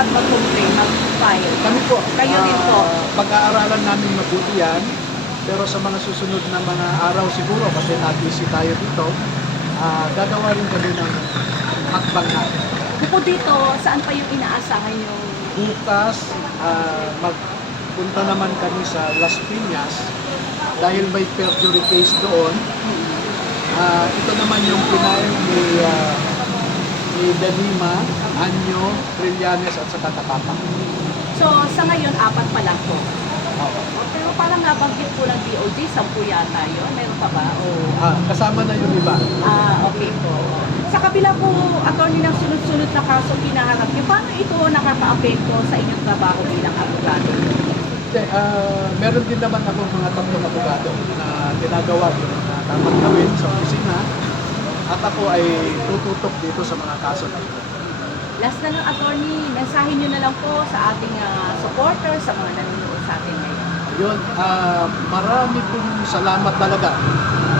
dapat mag-complain, mag-file? Kami po. Kayo din po. Pag-aaralan namin mabuti yan. Pero sa mga susunod na mga araw siguro, kasi na-busy tayo dito, gagawa rin kami ng hakbang natin. Bukod dito, saan pa yung inaasahan yung... Bukas, magpunta naman kami sa Las Piñas dahil may perjury case doon. Ito naman yung pinail ni Delima, Anyo, Trillanes at saka Tapapa. So, sa ngayon, 4 pa lang po. Pero parang nabanggit po ng DOJ, 10 yata yun. Meron pa ba? Kasama na yung iba. Okay po. Sa kabila po, attorney, ng sunod-sunod na kaso hinaharap niyo, paano ito nakaka-apekto sa inyong trabaho bilang abogado? Meron din naman ako mga tatlong abogado na ginagawa yung dapat gawin sa opisina at ako ay tututok dito sa mga kaso na ito. Last na lang, attorney, mensahe niyo na lang po sa ating supporters, sa mga nanonood sa atin ngayon. Yun, marami pong salamat talaga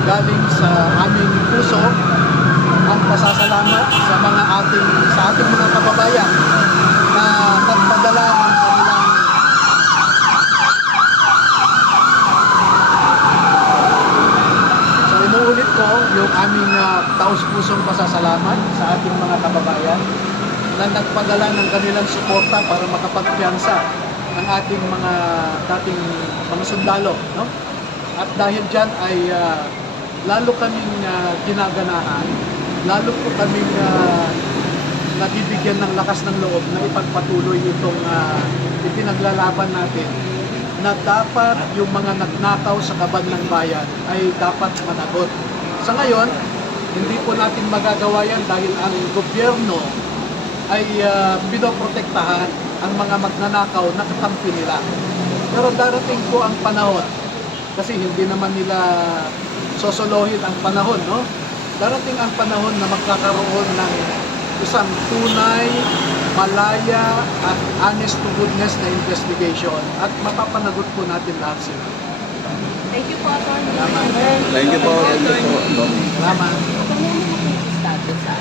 galing sa aming puso ang pasasalamat sa ating mga kababayan na nagpadala ng kanilang inuulit ko yung aming taus-pusong pasasalamat sa ating mga kababayan na nagpadala ng kanilang suporta para makapagpiyansa ng ating mga dating mga sundalo, no? At dahil dyan ay lalo kaming ginaganahan, lalo po kaming nabibigyan ng lakas ng loob na ipagpatuloy itong ipinaglalaban natin na dapat yung mga nagnakaw sa kaban ng bayan ay dapat managot. Sa ngayon, hindi po natin magagawa yan dahil ang gobyerno ay pinoprotektahan ang mga magnanakaw na kakampi nila. Pero darating po ang panahon, kasi hindi naman nila sosolohin ang panahon, no? Darating ang panahon na magkakaroon ng isang tunay, malaya at honest to goodness na investigation at mapapanagot po natin lahat sila. Thank you po, attorney. Salamat. Thank you po. Salamat. Kung ano po yung status sa